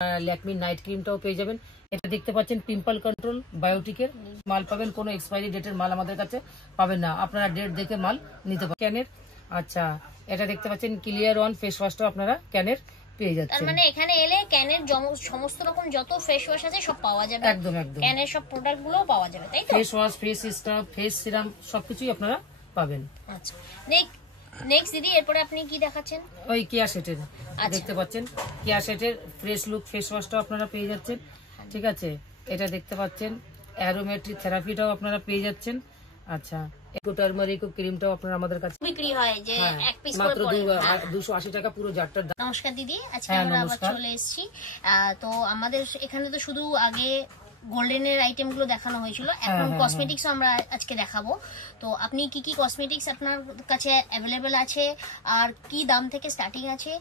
Lakme night ক্রিমটাও পেয়ে যাবেন। এটা দেখতে পাচ্ছেন পিম্পল কন্ট্রোল বায়োটিকের মাল পাবেন, কোনো এক্সপায়ারি ডেটের মাল আমাদের কাছে পাবেন না, আপনারা ডেট দেখে মাল নিতে পারেন। ক্যানের আচ্ছা এটা দেখতে পাচ্ছেন ক্লিয়ার ওয়ান ফেস ওয়াশটাও আপনারা ক্যানের পেয়ে যাচ্ছেন। মানে এখানে এলে ক্যানের সমস্ত রকম যত ফেস ওয়াশ আছে সব পাওয়া যাবে, একদম একদম ক্যানের সব প্রোডাক্ট গুলোও পাওয়া যাবে, তাই তো? Face wash, face scrub, face serum সবকিছুই আপনারা পাবেন। আচ্ছা নেক্সট দিদি এরপরে আপনি কি দেখাচ্ছেন? ওই কেয়া সেটের দেখতে পাচ্ছেন, কেয়া সেটের ফ্রেশ লুক ফেস ওয়াশটাও আপনারা পেয়ে যাচ্ছেন। ঠিক আছে, এটা দেখতে পাচ্ছেন অ্যারোমেট্রিক থেরাপিটাও আপনারা পেয়ে যাচ্ছেন। আচ্ছা টার্মারিক ক্রিমটাও আপনারা আমাদের কাছে বিক্রি হয় যে এক পিস করে মাত্র 280 টাকা পুরো জারটার দাম। নমস্কার দিদি, আজকে আমরা আবার চলে এসেছি। তো আমাদের এখানে তো শুধু আগে গোল্ডেনের আইটেম গুলো দেখানো হয়েছিল, এখন কসমেটিক্স আমরা আজকে দেখাবো। তো আপনি কি কি কসমেটিক্স আপনার কাছে অ্যাভেলেবেল আছে আর কি দাম থেকে স্টার্টিং আছে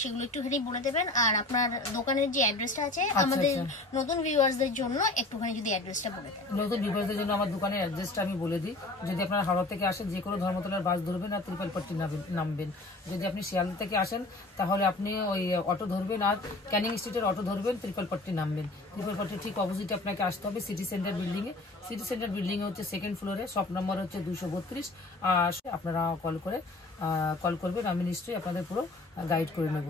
সেগুলো একটুখানি বলে দেবেন, আর আপনার দোকানের যে অ্যাড্রেসটা আছে আমাদের নতুন ভিউয়ার্সদের জন্য একটুখানি যদি অ্যাড্রেসটা বলে দেন। নতুন ভিউয়ার্সদের জন্য আমার দোকানের অ্যাড্রেসটা আমি বলে দিই। যদি আপনারা হাওড়া থেকে আসেন যে কোনো ধর্মতলার বাস ধরবেন আর ত্রিপালপট্টি নামবেন। যদি আপনি শিয়ালদা থেকে আসেন তাহলে আপনি ওই অটো ধরবেন আর ক্যানিং স্ট্রিটের অটো ধরবেন, ত্রিপালপট্টি নামবেন। ত্রিপালপট্টির ঠিক অপোজিটে আপনাকে আসতে হবে সিটি সেন্টার বিল্ডিং এ। সিটি সেন্টার বিল্ডিং এ হচ্ছে সেকেন্ড ফ্লোরে, শপ নাম্বার হচ্ছে 232। আর আপনারা কল করবেন, আমি নিশ্চয়ই আপনাদের পুরো গাইড করে নেব।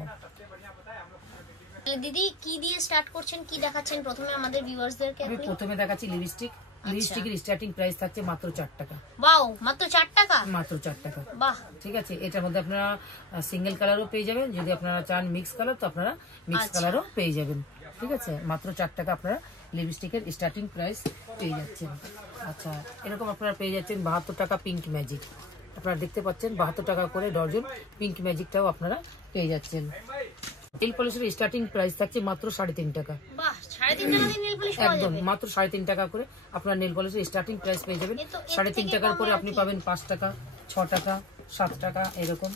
দিদি কি দিয়ে স্টার্ট করছেন, কি দেখাচ্ছেন প্রথমে আমাদের ভিউয়ার্সদেরকে? আমি প্রথমে দেখাচ্ছি লিপস্টিক। লিপস্টিকের স্টার্টিং প্রাইস থাকছে মাত্র 4 টাকা। ওয়াও, মাত্র 4 টাকা? মাত্র 4 টাকা। বাহ, ঠিক আছে, এটার মধ্যে আপনারা সিঙ্গেল কালারও পেয়ে যাবেন, যদি আপনারা চান মিক্স কালার তো আপনারা মিক্স কালারও পেয়ে যাবেন। ঠিক আছে, মাত্র 4 টাকা আপনারা লিপস্টিকের স্টার্টিং প্রাইস পেয়ে যাচ্ছেন। আচ্ছা এরকম আপনারা পেয়ে যাচ্ছেন 72 টাকা পিঙ্ক ম্যাজিক, আপনারা দেখতে পাচ্ছেন 72 টাকা করে ডজন পিঙ্ক ম্যাজিকটাও আপনারা পেয়ে যাচ্ছেন। নেল পলিশের স্টার্টিং প্রাইস থাকছে মাত্র 3.5 টাকা। বাহ, 3.5 টাকা দিয়ে নেল পলিশ পাওয়া একদম যাবে? মাত্র 3.5 টাকা করে আপনার নেল পলিশের স্টার্টিং প্রাইস পেয়ে যাবেন। 3.5 টাকার পরে আপনি পাবেন 5 টাকা, 6 টাকা, 7 টাকা এরকম।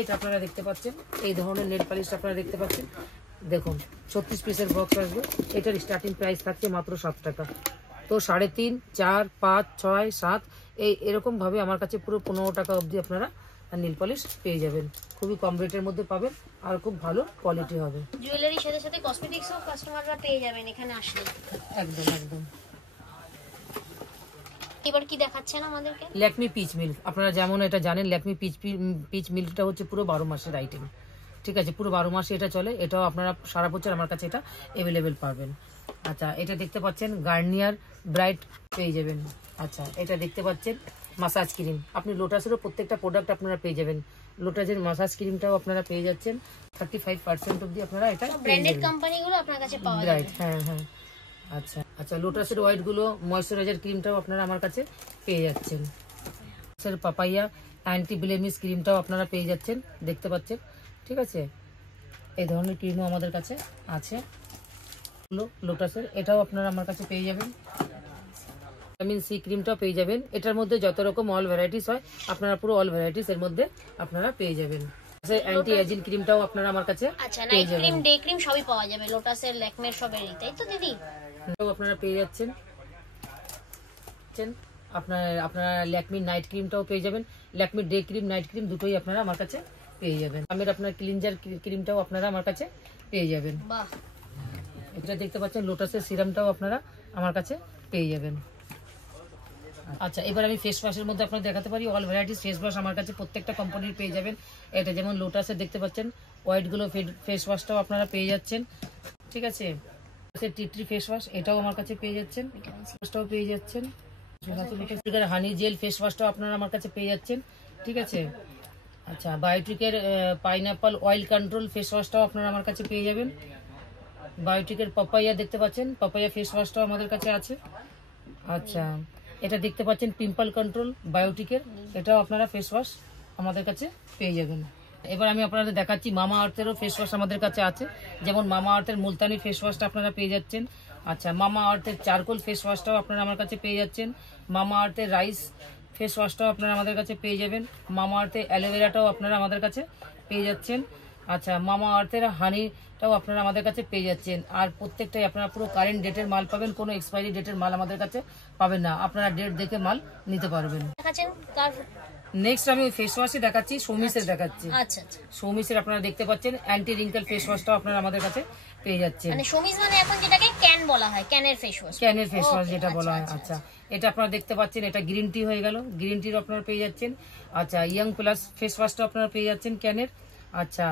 এটা আপনারা দেখতে পাচ্ছেন, এই ধরনের নেল পলিশ আপনারা দেখতে পাচ্ছেন। দেখুন 36 পিসের বক্স আসবে, এটার স্টার্টিং প্রাইস থাকছে মাত্র 7 টাকা। তো 3.5, 4, 5, 6, 7 এরকম ভাবে আমার কাছে পুরো 15 টাকা অবধি আপনারা নেল পলিশ পেয়ে যাবেন। খুবই কম রেটের মধ্যে পাবেন আর খুব ভালো কোয়ালিটি হবে। জুয়েলারির সাথে সাথে কসমেটিক্সও কাস্টমাররা পেয়ে যাবেন এখানে আসলে। একদম একদম। এবার কি দেখাচ্ছেন আমাদেরকে? ল্যাকমি পিচ মিল্ক, আপনারা যেমন এটা জানেন ল্যাকমি পিচ মিল্কটা হচ্ছে পুরো 12 মাসের আইটেম। ঠিক আছে, পুরো 12 মাসে এটা চলে, এটাও আপনারা সারা বছর আমার কাছে এটা অ্যাভেলেবেল পাবেন। আচ্ছা এটা দেখতে পাচ্ছেন গার্নিয়ার ব্রাইট পেয়ে যাবেন। আচ্ছা এটা দেখতে পাচ্ছেন মাসাজ ক্রিম, আপনি লোটাসেরও প্রত্যেকটা প্রোডাক্ট আপনারা পেয়ে যাবেন। লোটাসের মাসাজ ক্রিমটাও আপনারা পেয়ে যাচ্ছেন 35% অবধি আপনারা এটা ব্র্যান্ডেড কোম্পানিগুলো আপনার কাছে পাওয়া যাবে। রাইট, হ্যাঁ হ্যাঁ। আচ্ছা আচ্ছা লোটাসের হোয়াইট গুলো ময়েশ্চারাইজার ক্রিমটাও আপনারা আমার কাছে পেয়ে যাচ্ছেন। স্যার পাপাইয়া অ্যান্টি ব্লেমিশ ক্রিমটাও আপনারা পেয়ে যাচ্ছেন, দেখতে পাচ্ছেন। ঠিক আছে, এই ধরনের ক্রিমও আমাদের কাছে আছে লোটাসের, এটাও আপনারা আমার কাছে পেয়ে যাবেন। ভিটামিন সি ক্রিমটাও পেয়ে যাবেন, এটার মধ্যে যত রকম অল ভ্যারাইটিস হয় আপনারা পুরো অল ভ্যারাইটিস এর মধ্যে আপনারা পেয়ে যাবেন। অ্যান্টি এজিং ক্রিমটাও আপনারা আমার কাছে আচ্ছা, নাইট ক্রিম, ডে ক্রিম সবই পাওয়া যাবে লোটাসের, ল্যাকমের সবেরই, তাই তো দিদি? আপনারা পেয়ে যাচ্ছেন। আপনারা ল্যাকমি নাইট ক্রিমটাও পেয়ে যাবেন, Lakme day cream night cream দুটোই আপনারা আমার কাছে পেয়ে যাবেন। আপনার ক্লিনজার ক্রিমটাও আপনারা আমার কাছে পেয়ে যাবেন। বাহ, এটা দেখতে পাচ্ছেন লোটাসের সিরামটাও আপনারা আমার কাছে পেয়ে যাবেন। আচ্ছা এবার আমি ফেস ওয়াশের মধ্যে আপনারা দেখাতে পারি, অল ভ্যারাইটিস ফেস ওয়াশ আমার কাছে প্রত্যেকটা কোম্পানির পেয়ে যাবেন। এটা যেমন লোটাসের দেখতে পাচ্ছেন হোয়াইট গুলো ফেস ওয়াশটাও আপনারা পেয়ে যাচ্ছেন। ঠিক আছে, টি ফেস ওয়াশ এটাও আমার কাছে পেয়ে যাচ্ছেন, ওয়াশটাও পেয়ে যাচ্ছেন। হানি জেল ফেস ওয়াশটাও আপনারা আমার কাছে পেয়ে যাচ্ছেন। ঠিক আছে, আচ্ছা বায়োটিকের পাইনাপল অয়েল কন্ট্রোল ফেস ওয়াশটাও আপনারা আমার কাছে পেয়ে যাবেন। বায়োটিকের পাপাইয়া দেখতে পাচ্ছেন, পাপাইয়া ফেস ওয়াশটাও আমাদের কাছে আছে। আচ্ছা এটা দেখতে পাচ্ছেন পিম্পল কন্ট্রোল বায়োটিকের, এটাও আপনারা ফেস ওয়াশ আমাদের কাছে পেয়ে যাবেন। এবার আমি আপনাদের দেখাচ্ছি মামা আর্থেরও ফেস ওয়াশ আমাদের কাছে আছে, যেমন মামা আর্থের মুলতানি ফেস ওয়াশটা আপনারা পেয়ে যাচ্ছেন। আচ্ছা মামা আর্থের চারকোল ফেস ওয়াশটাও আপনারা আমার কাছে পেয়ে যাচ্ছেন। মামা আর্থের রাইস ফেস ওয়াশটাও আপনারা আমাদের কাছে পেয়ে যাবেন। মামা আর্থের অ্যালোভেরাটাও আপনারা আমাদের কাছে পেয়ে যাচ্ছেন। আচ্ছা মামা আর্থের হানিটাও আপনারা আমাদের কাছে পেয়ে যাচ্ছেন। আর প্রত্যেকটাই আপনারা পুরো কারেন্ট ডেটের মাল পাবেন, কোনো এক্সপায়ারি ডেটের মাল আমাদের কাছে পাবেন না, আপনারা ডেট দেখে মাল নিতে পারবেন। দেখাচ্ছেন কার নেক্সট আমি ফেস ওয়াশে দেখাচ্ছি, সৌমিসের দেখাচ্ছি। আচ্ছা আচ্ছা, সৌমিসের আপনারা দেখতে পাচ্ছেন অ্যান্টি রিঙ্কেল ফেস ওয়াশটাও আপনারা আমাদের কাছে পেয়ে যাচ্ছেন। মানে সৌমিস মানে এখন যেটাকে ক্যান বলা হয়, ক্যানের ফেস ওয়াশ, ক্যানের ফেস ওয়াশ যেটা বলা হয়। আচ্ছা, এটা আপনারা দেখতে পাচ্ছেন, এটা গ্রিন টি হয়ে গেল, গ্রিন টির আপনারা পেয়ে যাচ্ছেন। আচ্ছা, ইয়াং প্লাস ফেস ওয়াশটাও আপনারা পেয়ে যাচ্ছেন ক্যানের। আচ্ছা,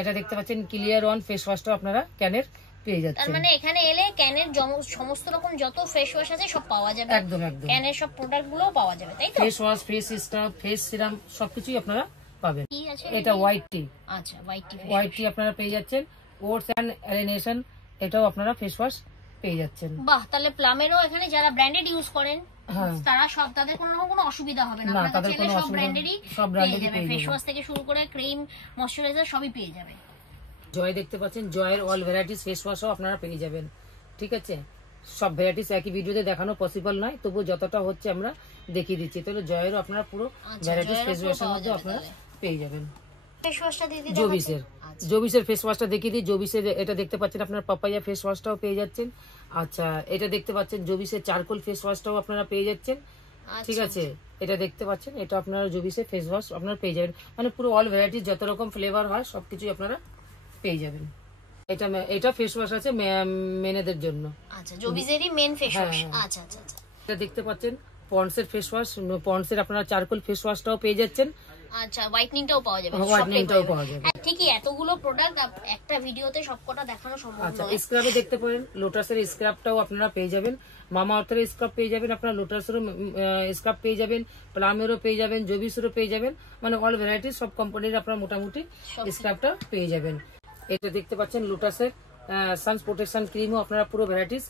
এটা দেখতে পাচ্ছেন ক্লিয়ার ওয়ান ফেস ওয়াশটাও আপনারা ক্যানের পেয়ে তার যাচ্ছেন। মানে এখানে এলে ক্যানের সমস্ত রকম যত ফেস ওয়াশ আছে সব পাওয়া যাবে, একদম একদম ক্যানের সব প্রোডাক্ট গুলো পাওয়া যাবে, তাই তো? Face wash, face scrub, face serum সবকিছুই আপনারা পাবেন। কি আছে এটা হোয়াইট টি, আচ্ছা হোয়াইট টি, হোয়াইট টি আপনারা পেয়ে যাচ্ছেন। ওটস এন্ড এলিনেশন এটাও আপনারা ফেস ওয়াশ পেয়ে যাচ্ছেন। বাহ, তাহলে প্লামেরও এখানে যারা ব্র্যান্ডেড ইউজ করেন হ্যাঁ, তারা সব, তাদের কোনো অসুবিধা হবে না, না, আপনারা তাদের চাইলে কোনো সব অসুবিধা ব্র্যান্ডেরই সব পেয়ে ব্র্যান্ডেরই যাবে, পেয়ে ফেস যাবেন। ওয়াশ থেকে শুরু করে ক্রিম, ময়শ্চারাইজার সবই পেয়ে যাবে। জয় দেখতে পাচ্ছেন, জয়ের অল ভ্যারাইটিস ফেস ওয়াশও আপনারা পেয়ে যাবেন। ঠিক আছে, সব ভ্যারাইটিস একই ভিডিওতে দেখানো পসিবল নয়, তবু যতটা হচ্ছে আমরা দেখিয়ে দিচ্ছি। তাহলে জয়েরও আপনারা পুরো ভ্যারাইটিস ফেস ওয়াশের মধ্যে আপনারা পেয়ে যাবেন। ফেস ওয়াশটা দিদি জোবিসের, জোবিসের ফেস ওয়াশটা দেখিয়ে দিই। জোবিসের এটা দেখতে পাচ্ছেন আপনারা পাপাইয়া ফেস ওয়াশটাও পেয়ে যাচ্ছেন। আচ্ছা, এটা দেখতে পাচ্ছেন জোবিসের চারকোল ফেস ওয়াশটাও আপনারা পেয়ে যাচ্ছেন। ঠিক আছে, এটা দেখতে পাচ্ছেন, এটা আপনারা জোবিসের ফেস ওয়াশ আপনারা পেয়ে যাবেন। মানে পুরো অল ভ্যারাইটিস যত রকম ফ্লেভার হয় সবকিছু আপনারা পেয়ে যাবেন। এটা ফেস ওয়াশ আছে মেনেদের জন্য। আচ্ছা, জোবিসেরই মেন ফেস ওয়াশ। আচ্ছা আচ্ছা আচ্ছা, এটা দেখতে পাচ্ছেন পন্ডসের ফেস ওয়াশ, পন্ডসের আপনারা চারকোল ফেস ওয়াশটাও পেয়ে যাচ্ছেন। আচ্ছা, হোয়াইটনিংটাও পাওয়া যাবে, হোয়াইটনিংটাও পাওয়া যাবে। ঠিকই, এতগুলো প্রোডাক্ট একটা ভিডিওতে সবকটা দেখানো সম্ভব আচ্ছা, নয়। স্ক্রাবে দেখতে পারেন, লোটাসের স্ক্রাবটাও আপনারা পেয়ে যাবেন, মামা আর্থের স্ক্রাব পেয়ে যাবেন, আপনারা লোটাসেরও স্ক্রাব পেয়ে যাবেন, প্লামেরও পেয়ে যাবেন, জোবিসেরও পেয়ে যাবেন। মানে অল ভ্যারাইটিস সব কোম্পানির আপনারা মোটামুটি স্ক্রাবটা পেয়ে যাবেন। এটা দেখতে পাচ্ছেন লোটাসের সান প্রোটেকশন ক্রিমও আপনারা পুরো ভ্যারাইটিস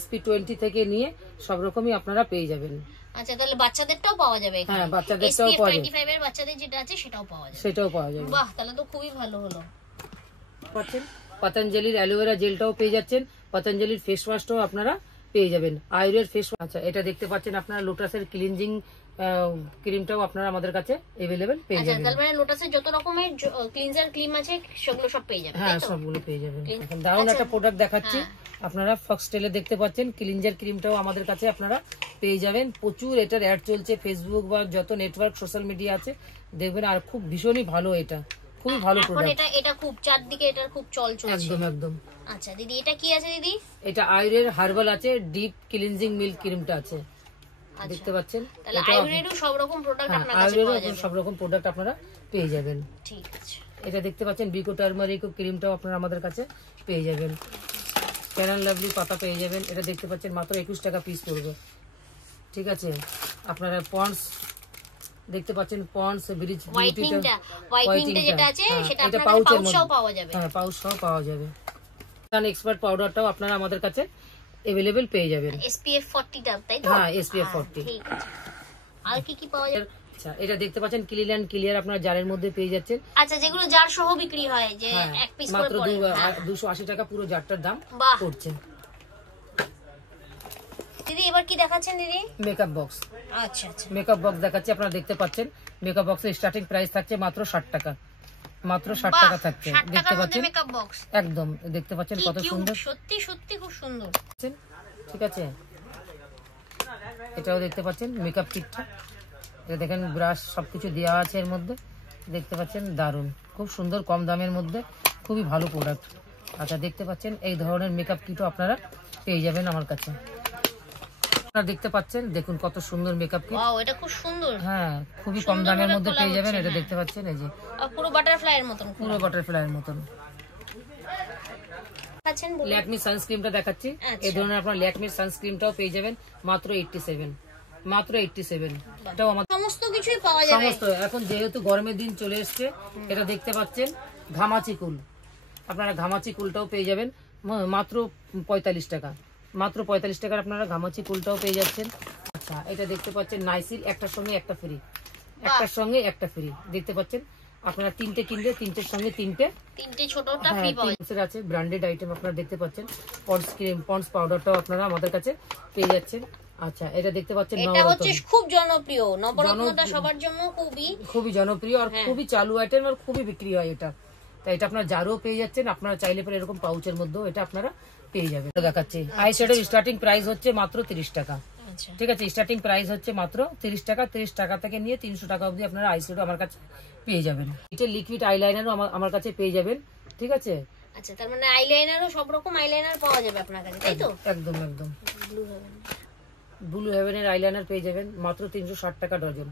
SP20 থেকে নিয়ে সব রকমই আপনারা পেয়ে যাবেন। আচ্ছা, তাহলে বাচ্চাদেরটাও পাওয়া যাবে এখানে? হ্যাঁ, বাচ্চাদেরটাও পাওয়া যাবে, SPF 25 এর বাচ্চাদের যেটা আছে সেটাও পাওয়া যাবে, সেটাও পাওয়া যাবে। বাহ, তাহলে তো খুবই ভালো হলো। পাচ্ছেন পতঞ্জলির অ্যালোভেরা জেলটাও পেয়ে যাচ্ছেন, পতঞ্জলির ফেস ওয়াশটাও আপনারা পেয়ে যাবেন, আয়ুর্বেদ ফেস ওয়াশ। আচ্ছা, এটা দেখতে পাচ্ছেন আপনারা লোটাসের ক্লিনজিং ক্রিমটাও আপনারা আমাদের কাছে अवेलेबल পেয়ে আচ্ছা, যাবেন। তার মানে লোটাসের যত রকমের ক্লিনজার ক্রিম আছে সেগুলো সব পেয়ে যাবেন, হ্যাঁ, সবগুলো পেয়ে যাবেন। এখন দারুণ একটা প্রোডাক্ট দেখাচ্ছি, আপনারা ফক্সটেলে দেখতে পাচ্ছেন ক্লিনজার ক্রিমটাও আমাদের কাছে আপনারা পেয়ে যাবেন। প্রচুর এটার অ্যাড চলছে ফেসবুক বা যত নেটওয়ার্ক সোশ্যাল মিডিয়া আছে দেখবেন, আর খুব ভীষণই ভালো, এটা খুবই ভালো এখন প্রোডাক্ট। এটা খুব চারদিকে এটার খুব চল চলছে। একদম একদম। আচ্ছা দিদি, এটা কি আছে দিদি? এটা আয়ুর্বেদ হার্বাল আছে, ডিপ ক্লিনজিং মিল্ক ক্রিমটা আছে, দেখতে পাচ্ছেন। তাহলে আয়ুর্বেদও সব রকম প্রোডাক্ট আপনার কাছে পাওয়া আয়ুর্বেদ যাবে, সব রকম প্রোডাক্ট আপনারা পেয়ে যাবেন। ঠিক আছে। এটা দেখতে পাচ্ছেন বিকো টার্মারিক ক্রিমটাও আপনারা আমাদের কাছে পেয়ে যাবেন। ক্যানাল লাভলি পাতা পেয়ে যাবেন, এটা দেখতে পাচ্ছেন মাত্র 21 টাকা পিস পড়বে। ঠিক আছে, আপনারা পন্ডস দেখতে পাচ্ছেন, পন্ডস ব্রিজ হোয়াইটনিংটা যেটা আছে সেটা এটা আপনাদের পাউচের পাউচও মধ্যে পাওয়া যাবে। হ্যাঁ, পাউচ সহ পাওয়া যাবে। সান এক্সপার্ট পাউডারটাও আপনারা আমাদের কাছে अवेलेबल পেয়ে যাবেন। SPF 40 টা, তাই তো? হ্যাঁ, SPF 40। ঠিক আছে। আর কি পাওয়া যাবে? আচ্ছা, এটা দেখতে পাচ্ছেন ক্লিন এন্ড ক্লিয়ার আপনারা জারের মধ্যে পেয়ে যাচ্ছেন। আচ্ছা, যেগুলো জার সহ বিক্রি হয়, যে এক পিস করে মাত্র পড়ে। 280 টাকা পুরো জারটার দাম বাহ। পড়ছে। দিদি এবার কি দেখাচ্ছেন দিদি? মেকআপ বক্স, আচ্ছা আচ্ছা, মেকআপ বক্স দেখাচ্ছি, আপনারা দেখতে পাচ্ছেন। মেকআপ বক্সের স্টার্টিং প্রাইস থাকছে মাত্র 60 টাকা, মাত্র 60 টাকা থাকছে, 60 দেখতে টাকার মধ্যে পাচ্ছেন। মেকআপ বক্স, একদম দেখতে পাচ্ছেন কত সুন্দর, সত্যি সত্যি খুব সুন্দর। ঠিক আছে, এটাও দেখতে পাচ্ছেন মেকআপ কিটটা, এটা দেখেন ব্রাশ সবকিছু দেওয়া আছে এর মধ্যে, দেখতে পাচ্ছেন দারুণ, খুব সুন্দর, কম দামের মধ্যে, খুবই ভালো প্রোডাক্ট। আচ্ছা, দেখতে পাচ্ছেন এই ধরনের মেকআপ কিটও আপনারা পেয়ে যাবেন আমার কাছে। আপনারা দেখতে পাচ্ছেন, দেখুন কত সুন্দর মেকআপ কিট। ওয়াও, এটা খুব সুন্দর। হ্যাঁ, খুবই কম দামের মধ্যে পেয়ে যাবেন। এটা দেখতে পাচ্ছেন, এই যে পুরো বাটারফ্লাই এর মতন, পুরো বাটারফ্লাইয়ের মতন। আছেন বলুন। ল্যাকমি সানস্ক্রিনটা দেখাচ্ছি, এই ধরনের আপনারা ল্যাকমির সানস্ক্রিনটাও পেয়ে যাবেন মাত্র 87, মাত্র 87। এটাও আমাদের সমস্ত কিছুই পাওয়া যাবে। সমস্ত, এখন যেহেতু গরমের দিন চলে এসছে, এটা দেখতে পাচ্ছেন ঘামাচি কুল, আপনারা ঘামাচি কুলটাও পেয়ে যাবেন মাত্র 45 টাকা, মাত্র 45 টাকার আপনারা ঘামাচি কুলটাও পেয়ে যাচ্ছেন। আচ্ছা, এটা দেখতে পাচ্ছেন নাইসিল, একটার সঙ্গে একটা ফ্রি, একটার সঙ্গে একটা ফ্রি, দেখতে পাচ্ছেন। আপনারা 3টে কিনলে 3টের সঙ্গে 3টে ছোটটা ফ্রি পাওয়া যাবে। আছে, ব্র্যান্ডেড আইটেম আপনারা দেখতে পাচ্ছেন। পন্ডস ক্রিম, পন্ডস পাউডারটাও আপনারা আমাদের কাছে পেয়ে যাচ্ছেন। আচ্ছা, এটা দেখতে পাচ্ছেন এটা হচ্ছে খুব জনপ্রিয়, নবরত্নটা সবার জন্য খুবই জনপ্রিয় আর খুবই চালু আইটেম, আর খুবই বিক্রি হয় এটা। তাই এটা আপনারা জারও পেয়ে যাচ্ছেন, আপনারা চাইলে পরে এরকম পাউচের মধ্যেও এটা আপনারা পেয়ে যাবেন। দেখাচ্ছি আই শ্যাডোর স্টার্টিং প্রাইস হচ্ছে মাত্র 30 টাকা, আচ্ছা ঠিক আছে। স্টার্টিং প্রাইস হচ্ছে মাত্র 30 টাকা। 30 টাকা থেকে নিয়ে 300 টাকা অবধি আপনারা আইশ্যাডো আমার কাছে পেয়ে যাবেন। এটা লিকুইড আইলাইনারও আমার কাছে পেয়ে যাবেন। ঠিক আছে। আচ্ছা, তার মানে আইলাইনারও সব রকম আইলাইনার পাওয়া যাবে আপনার কাছে, তাই তো? একদম একদম। ব্লু হেভেনের আইলাইনার পেয়ে যাবেন মাত্র 360 টাকা ডজন।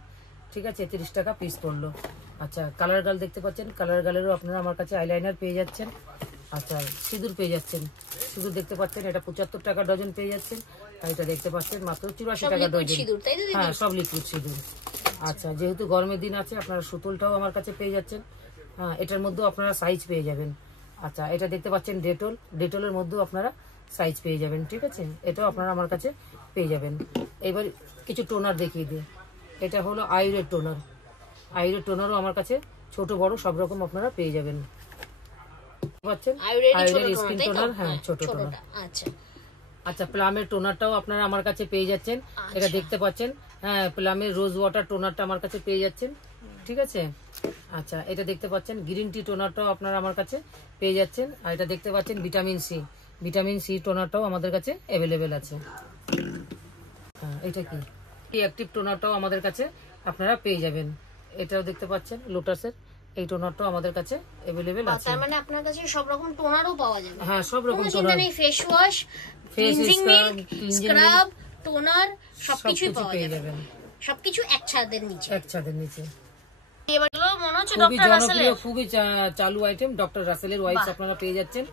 ঠিক আছে, 30 টাকা পিস পড়লো। আচ্ছা, কালার গার্ল দেখতে পাচ্ছেন, কালার গার্লেরও আপনারা আমার কাছে আইলাইনার পেয়ে যাচ্ছেন। আচ্ছা, সিঁদুর পেয়ে যাচ্ছেন, সিঁদুর দেখতে পাচ্ছেন, এটা 75 টাকা ডজন পেয়ে যাচ্ছেন। আর এটা দেখতে পাচ্ছেন মাত্র 84 টাকা ডজন। হ্যাঁ, সব লিকুইড সিঁদুর। আচ্ছা, যেহেতু গরমের দিন আছে আপনারা সুতোলটাও আমার কাছে পেয়ে যাচ্ছেন। হ্যাঁ, এটার মধ্যেও আপনারা সাইজ পেয়ে যাবেন। আচ্ছা, এটা দেখতে পাচ্ছেন ডেটল, ডেটলের মধ্যেও আপনারা সাইজ পেয়ে যাবেন। ঠিক আছে, এটাও আপনারা আমার কাছে পেয়ে যাবেন। এবার কিছু টোনার দেখিয়ে দিই। এটা হলো আয়ুরের টোনার। আয়ুরের টোনারও আমার কাছে ছোট বড় সব রকম আপনারা পেয়ে যাবেন। পাচ্ছেন আয়ুরের স্কিন টোনার, হ্যাঁ ছোট টোনার। আচ্ছা আচ্ছা, প্লামের টোনারটাও আপনারা আমার কাছে পেয়ে যাচ্ছেন। এটা দেখতে পাচ্ছেন, হ্যাঁ প্লামের রোজ ওয়াটার টোনারটা আমার কাছে পেয়ে যাচ্ছেন। ঠিক আছে। আচ্ছা, এটা দেখতে পাচ্ছেন গ্রিন টি টোনারটাও আপনারা আমার কাছে পেয়ে যাচ্ছেন। আর এটা দেখতে পাচ্ছেন ভিটামিন সি, ভিটামিন সি টোনারটাও আমাদের কাছে অ্যাভেলেবেল আছে। হ্যাঁ, এটা কি অ্যাক্টিভ টোনারটাও আমাদের কাছে আপনারা পেয়ে যাবেন। এটাও দেখতে পাচ্ছেন লোটাসের, এই টোনারটাও আমাদের কাছে অ্যাভেলেবেল আছে। তার মানে আপনার কাছে সব রকম টোনারও পাওয়া যাবে। হ্যাঁ, সব রকম toner, face wash, cleansing milk, scrub, toner সবকিছুই পাওয়া যাবে। সবকিছু এক ছাদের নিচে, এক ছাদের নিচে। এবারগুলো মনে হচ্ছে খুবই ডক্টর রাসেলের, জনপ্রিয়, খুবই চালু আইটেম ডক্টর রাসেলের ওয়াইপস আপনারা পেয়ে যাচ্ছেন।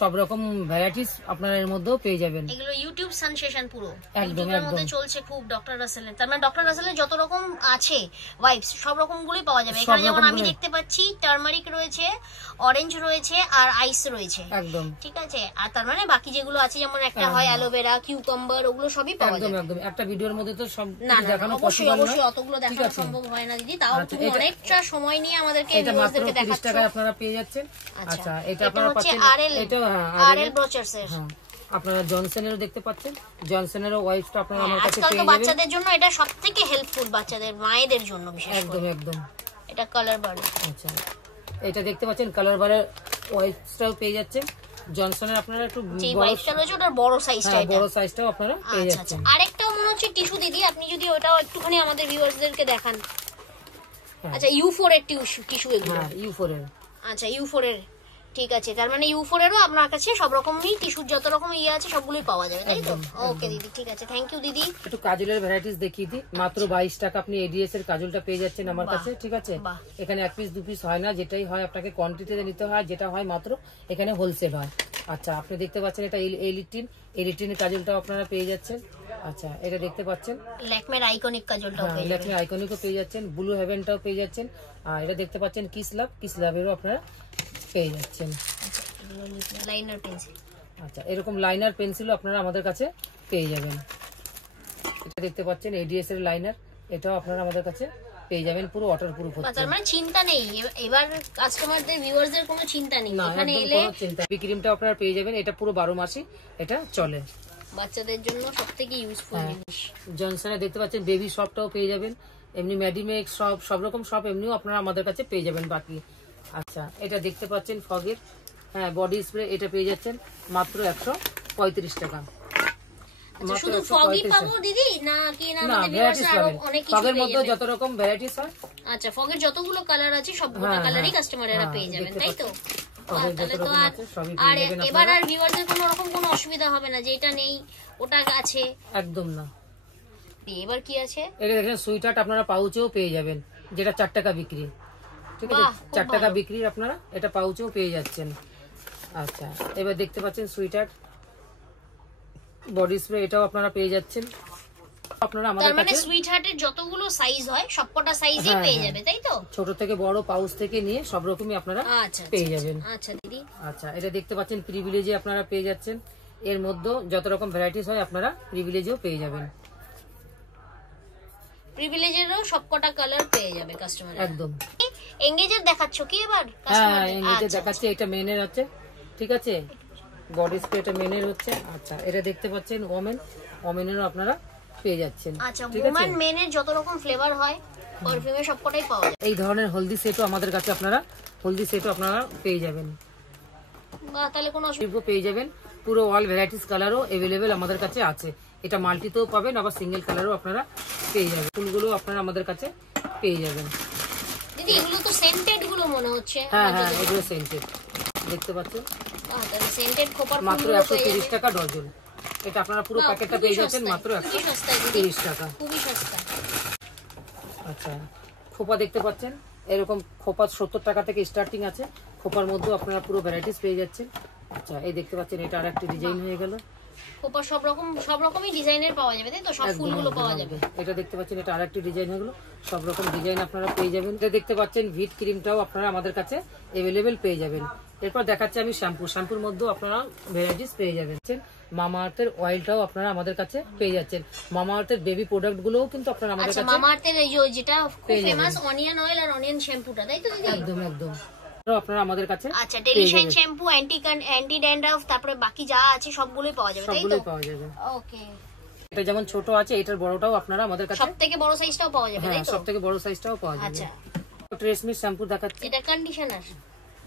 সব রকম ভ্যারাইটিস আপনারা এর মধ্যেও পেয়ে যাবেন। এগুলো ইউটিউব সেনসেশন পুরো একদম ইউটিউবের মধ্যে চলছে খুব ডক্টর রাসেলের। তার মানে ডক্টর রাসেলের যত রকম আছে ওয়াইপস সব রকম গুলোই পাওয়া যাবে এখানে। যেমন আমি দেখতে পাচ্ছি টারমারিক রয়েছে, অরেঞ্জ রয়েছে আর আইস রয়েছে। একদম ঠিক আছে। আর তার মানে বাকি যেগুলো আছে যেমন একটা হয় অ্যালোভেরা, কিউকাম্বার, ওগুলো সবই পাওয়া যাবে। একদম একদম। একটা ভিডিওর মধ্যে তো সব না দেখানো অবশ্যই পসিবল অবশ্যই নয়। অতগুলো দেখানো সম্ভব হয় না দিদি। তাও তুমি অনেকটা সময় নিয়ে আমাদেরকে ভিউয়ারদেরকে দেখাচ্ছ। 30 টাকায় আপনারা পেয়ে যাচ্ছেন। আচ্ছা, এটা আপনারা পাচ্ছেন, এটা আরএল ব্রোচার্স এর। হ্যাঁ, আপনারা জনসনেরও দেখতে পাচ্ছেন, জনসনেরও ওয়াইপসটা আপনারা আমার কাছে আজকাল পেয়ে তো যাবেন। বাচ্চাদের জন্য এটা সবথেকে হেল্পফুল, বাচ্চাদের মায়েদের জন্য বিশেষ করে। একদম একদম। এটা কালার বার। আচ্ছা, এটা দেখতে পাচ্ছেন কালার বারের ওয়াইপসটাও পেয়ে যাচ্ছেন। জনসনের আপনারা একটু যে ওয়াইপসটা রয়েছে ওটার বড় সাইজটা, এটা বড় সাইজটাও আপনারা পেয়ে আচ্ছা যাচ্ছেন। আরেকটাও মনে হচ্ছে টিস্যু দিদি, আপনি যদি ওটাও একটুখানি আমাদের ভিউয়ারদেরকে দেখান। আচ্ছা, ইউ4 এর টিস্যু এগুলো। হ্যাঁ, ইউ4 এর। আচ্ছা, ইউ4 এর। ঠিক আছে, তার মানে ইউ4 এরও আপনার কাছে সব রকমই টিস্যুর যত রকম ইয়ে আছে সবগুলোই পাওয়া যাবে, তাই তো? ওকে দিদি, ঠিক আছে, থ্যাংক ইউ দিদি। একটু কাজলের ভ্যারাইটিস দেখিয়ে দিই। মাত্র 22 টাকা আপনি এডিএস এর কাজলটা পেয়ে যাচ্ছেন আমার কাছে। ঠিক আছে, এখানে এক পিস দু পিস হয় না, যেটাই হয় আপনাকে কোয়ান্টিটিতে নিতে হয়, যেটা হয় মাত্র এখানে হোলসেল হয়। আচ্ছা, আপনি দেখতে পাচ্ছেন এটা এলিটিনের কাজলটাও আপনারা পেয়ে যাচ্ছেন। আচ্ছা, এটা দেখতে পাচ্ছেন ল্যাকমের আইকনিক কাজলটাও পেয়ে যাবেন। ল্যাকমের আইকনিকও পেয়ে যাচ্ছেন, ব্লু হেভেনটাও পেয়ে যাচ্ছেন। আর এটা দেখতে পাচ্ছেন কিস লাভেরও আপনারা পেয়ে যাচ্ছেন। Liner pencil. আচ্ছা, এরকম লাইনার পেন্সিলও আপনারা আমাদের কাছে পেয়ে যাবেন। এটা দেখতে পাচ্ছেন এডিএস এর লাইনার, এটাও আপনারা আমাদের কাছে পেয়ে যাবেন, পুরো ওয়াটার প্রুফ হচ্ছে। তার মানে চিন্তা নেই, এবার কাস্টমারদের ভিউয়ারদের কোনো চিন্তা নেই। এখানে এলে ক্রিমটা আপনারা পেয়ে যাবেন, এটা পুরো 12 মাসই এটা চলে। বাচ্চাদের জন্য সবথেকে ইউজফুল জিনিস। জনসনে দেখতে পাচ্ছেন বেবি সফটটাও পেয়ে যাবেন, এমনি মেডিমেক্স সব রকম সব এমনিও আপনারা আমাদের কাছে পেয়ে যাবেন বাকি। আচ্ছা, এটা দেখতে পাচ্ছেন ফগের, হ্যাঁ বডি স্প্রে, এটা পেয়ে যাচ্ছেন মাত্র 135 টাকা। শুধু ফগই পাবো দিদি নাকি না আমাদের ভিউয়ার্স আরো অনেক কিছু ফগের মধ্যে যত রকম ভ্যারাইটিস হয়। আচ্ছা, ফগের যতগুলো কালার আছে সবগুলো কালারই কাস্টমাররা পেয়ে যাবেন, তাই তো? তাহলে তো আর এবার আর ভিউয়ারদের কোনো রকম কোনো অসুবিধা হবে না যে এটা নেই ওটা আছে, একদম না। এবার কি আছে? এটা দেখেন সুইটার্ট আপনারা পাউচেও পেয়ে যাবেন, যেটা 4 টাকা বিক্রি। ঠিক আছে, 4 টাকা বিক্রির আপনারা এটা পাউচেও পেয়ে যাচ্ছেন। আচ্ছা, এবার দেখতে পাচ্ছেন সুইটার্ট বডি স্প্রে, এটাও আপনারা পেয়ে যাচ্ছেন। আপনারা আমাদের কাছে সুইটহার্টের যতগুলো সাইজ হয় সবকটা সাইজই পেয়ে যাবে, তাই তো? ছোট থেকে বড় পাউচ থেকে নিয়ে সব রকমই আপনারা পেয়ে যাবেন। আচ্ছা দিদি। আচ্ছা, এটা দেখতে পাচ্ছেন প্রিভিলেজে আপনারা পেয়ে যাচ্ছেন, এর মধ্যে যত রকম ভ্যারাইটিস হয় আপনারা প্রিভিলেজেও পেয়ে যাবেন। প্রিভিলেজেরও সবকটা কালার পেয়ে যাবে কাস্টমার। একদম। এঙ্গেজের দেখাচ্ছ কি এবার? হ্যাঁ, এঙ্গেজের দেখাচ্ছি, এটা মেনের আছে। ঠিক আছে, বডি স্প্রে এটা মেনের হচ্ছে। আচ্ছা, এটা দেখতে পাচ্ছেন ওমেনেরও আপনারা পেয়ে যাচ্ছেন। আচ্ছা, ওমেন মেনের যত রকম ফ্লেভার হয় পারফিউমে সবকটাই পাওয়া যায়। এই ধরনের হলদি সেটও আমাদের কাছে আপনারা পেয়ে যাবেন। তাহলে কোনো অসুবিধা পেয়ে যাবেন পুরো অল ভ্যারাইটিস কালারও অ্যাভেলেবেল আমাদের কাছে আছে। এটা মাল্টিতেও পাবেন, আবার সিঙ্গেল কালারও আপনারা পেয়ে যাবেন। ফুলগুলো আপনারা আমাদের কাছে পেয়ে যাবেন। দিদি এগুলো তো সেন্টেড গুলো মনে হচ্ছে। হ্যাঁ হ্যাঁ, এগুলো সেন্টেড দেখতে পাচ্ছেন, সেন্টেড খোপার মাত্র 130 টাকা ডজন। এটা আপনারা পুরো প্যাকেটটা পেয়ে যাচ্ছেন মাত্র 130 টাকা, খুবই সস্তা। আচ্ছা, খোপা দেখতে পাচ্ছেন, এরকম খোপা 70 টাকা থেকে স্টার্টিং আছে। খোপার মধ্যে আপনারা পুরো ভ্যারাইটিস পেয়ে যাচ্ছেন। আচ্ছা, এই দেখতে পাচ্ছেন, এটা আরেকটি ডিজাইন হয়ে গেল। খোপা সব রকমই ডিজাইনের পাওয়া যাবে, তাই তো? সব ফুলগুলো পাওয়া যাবে। এটা দেখতে পাচ্ছেন, এটা আরেকটি ডিজাইন হয়ে গেল। সব রকম ডিজাইন আপনারা পেয়ে যাবেন। এটা দেখতে পাচ্ছেন ভিট ক্রিমটাও আপনারা আমাদের কাছে অ্যাভেলেবেল পেয়ে যাবেন। এরপর দেখাচ্ছি আমি শ্যাম্পুর মধ্যেও আপনারা ভ্যারাইটিস পেয়ে যাবেন। মামা আর্থের অয়েলটাও আপনারা আমাদের কাছে পেয়ে যাচ্ছেন। মামা আর্থের বেবি প্রোডাক্ট গুলোও কিন্তু আপনারা আমাদের কাছে, মামা আর্থের এই যেটা খুব ফেমাস অনিয়ন অয়েল আর অনিয়ন শ্যাম্পুটা, তাই তো দিদি? একদম একদম আপনারা আমাদের কাছে। আচ্ছা, ডেলিশাইন শ্যাম্পু, অ্যান্টি ড্যান্ড্রাফ, তারপরে বাকি যা আছে সবগুলোই পাওয়া যাবে, তাই তো? সবগুলোই পাওয়া যাবে। ওকে, এটা যেমন ছোট আছে, এটার বড়টাও আপনারা আমাদের কাছে, সবথেকে বড় সাইজটাও পাওয়া যাবে, তাই তো? সবথেকে বড় সাইজটাও পাওয়া যাবে। আচ্ছা, ট্রেসমির শ্যাম্পু দেখাচ্ছি। এটা কন্ডিশনার।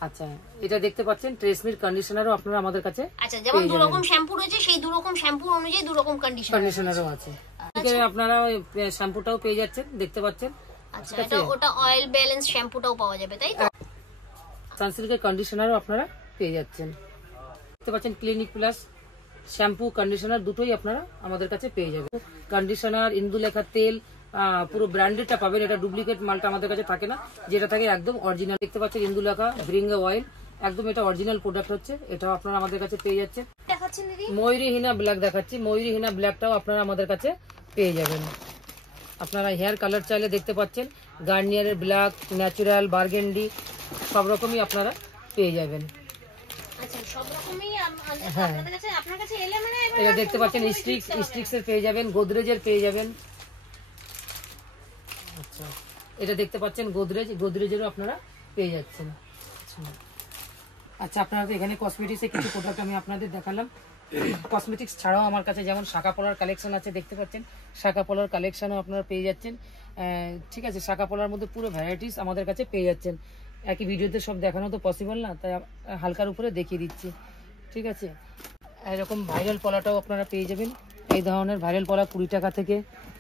আচ্ছা, এটা দেখতে পাচ্ছেন ট্রেসমির কন্ডিশনারও আপনারা আমাদের কাছে। আচ্ছা, যেমন দু রকম শ্যাম্পু রয়েছে, সেই দু রকম শ্যাম্পু অনুযায়ী দু রকম কন্ডিশনারও আছে। আপনারা ওই শ্যাম্পুটাও পেয়ে যাচ্ছেন, দেখতে পাচ্ছেন। আচ্ছা, এটা ওটা অয়েল ব্যালেন্স শ্যাম্পুটাও পাওয়া যাবে, তাই তো? সানসিল্কের কন্ডিশনারও আপনারা পেয়ে যাচ্ছেন। দেখতে পাচ্ছেন ক্লিনিক প্লাস শ্যাম্পু কন্ডিশনার দুটোই আপনারা আমাদের কাছে পেয়ে যাবেন। কন্ডিশনার, ইন্দুলেখা তেল, পুরো ব্র্যান্ডেডটা পাবেন। এটা ডুপ্লিকেট মালটা আমাদের কাছে থাকে না, যেটা থাকে একদম অরিজিনাল। দেখতে পাচ্ছেন ইন্দুলেখা ব্রিঙ্গা অয়েল, একদম এটা অরিজিনাল প্রোডাক্ট হচ্ছে। এটাও আপনারা আমাদের কাছে পেয়ে যাচ্ছেন। দেখাচ্ছেন দিদি, ময়ূরী হিনা ব্ল্যাক দেখাচ্ছি। ময়ূরী হিনা ব্ল্যাকটাও আপনারা আমাদের কাছে পেয়ে যাবেন। আপনারা হেয়ার কালার চাইলে দেখতে পাচ্ছেন গার্নিয়ারের ব্ল্যাক, ন্যাচারাল, বার্গেন্ডি, সব রকমই আপনারা পেয়ে যাবেন। আচ্ছা, সব রকমই আপনাদের কাছে, আপনার কাছে এলে মানে এটা দেখতে পাচ্ছেন স্টিক্সের পেয়ে যাবেন, গোদরেজের পেয়ে যাবেন। আচ্ছা, এটা দেখতে পাচ্ছেন গোদরেজেরও আপনারা পেয়ে যাচ্ছেন। আচ্ছা, আপনারা এখানে কসমেটিক্সের কিছু প্রোডাক্ট আমি আপনাদের দেখালাম। কসমেটিক্স ছাড়াও আমার কাছে যেমন শাখা পলার কালেকশন আছে, দেখতে পাচ্ছেন শাখা পলার কালেকশনও আপনারা পেয়ে যাচ্ছেন। ঠিক আছে, শাখা পলার মধ্যে পুরো ভ্যারাইটিস আমাদের কাছে পেয়ে যাচ্ছেন। একই ভিডিওতে সব দেখানো তো পসিবল না, তাই হালকার উপরে দেখিয়ে দিচ্ছি। ঠিক আছে, এরকম ভাইরাল পলাটাও আপনারা পেয়ে যাবেন। এই ধরনের ভাইরাল পলা 20 টাকা থেকে,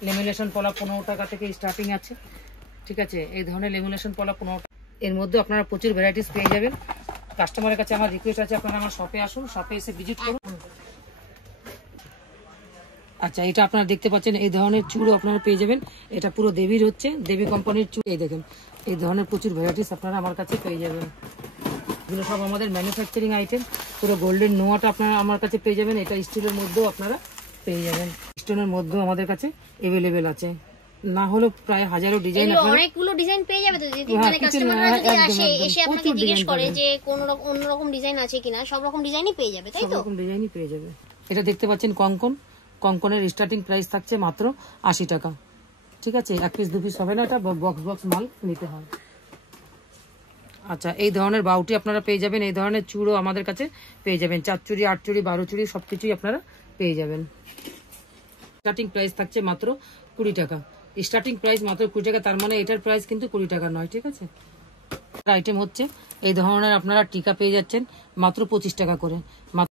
লেমিনেশন পলা 15 টাকা থেকে স্টার্টিং আছে। ঠিক আছে, এই ধরনের লেমিনেশন পলা 15 টাকা। এর মধ্যে আপনারা প্রচুর ভ্যারাইটিস পেয়ে যাবেন। কাস্টমারের কাছে আমার রিকোয়েস্ট আছে, আপনারা আমার শপে আসুন, শপে এসে ভিজিট করুন। আচ্ছা, এটা আপনারা দেখতে পাচ্ছেন, এই ধরনের চুড়ও আপনারা পেয়ে যাবেন। এটা পুরো দেবীর হচ্ছে, দেবী কোম্পানির চুড়। এই দেখেন, এই ধরনের প্রচুর ভ্যারাইটিস আপনারা আমার কাছে পেয়ে যাবেন। এগুলো সব আমাদের ম্যানুফ্যাকচারিং আইটেম। পুরো গোল্ডেন নোয়াটা আপনারা আমার কাছে পেয়ে যাবেন। এটা স্টিলের মধ্যেও আপনারা পেয়ে যাবেন। স্টোনের মধ্যেও আমাদের কাছে অ্যাভেলেবেল আছে। না হলো প্রায় হাজারো ডিজাইন, অনেকগুলো ডিজাইন পেয়ে যাবে তো দিদি? মানে কাস্টমাররা যদি আসে, এসে আপনাকে জিজ্ঞেস করে যে কোন অন্য রকম ডিজাইন আছে কিনা, সব রকম ডিজাইনই পেয়ে যাবে, তাই তো? সব রকম ডিজাইনই পেয়ে যাবে। এটা দেখতে পাচ্ছেন কঙ্কনের স্টার্টিং প্রাইস থাকছে মাত্র 80 টাকা। ঠিক আছে, 1 পিস 2 পিস হবে না, এটা বক্স মাল নিতে হয়। আচ্ছা, এই ধরনের বাউটি আপনারা পেয়ে যাবেন। এই ধরনের চুড়ও আমাদের কাছে পেয়ে যাবেন। 4 চুড়ি, 8 চুড়ি, 12 চুড়ি সবকিছুই আপনারা পেয়ে যাবেন। স্টার্টিং প্রাইস থাকছে মাত্র 20 টাকা। স্টার্টিং প্রাইস মাত্র 20 টাকা, তার মানে এটার প্রাইস কিন্তু 20 টাকা নয়। ঠিক আছে, আইটেম হচ্ছে এই ধরনের আপনারা টিকা পেয়ে যাচ্ছেন মাত্র 25 টাকা করে।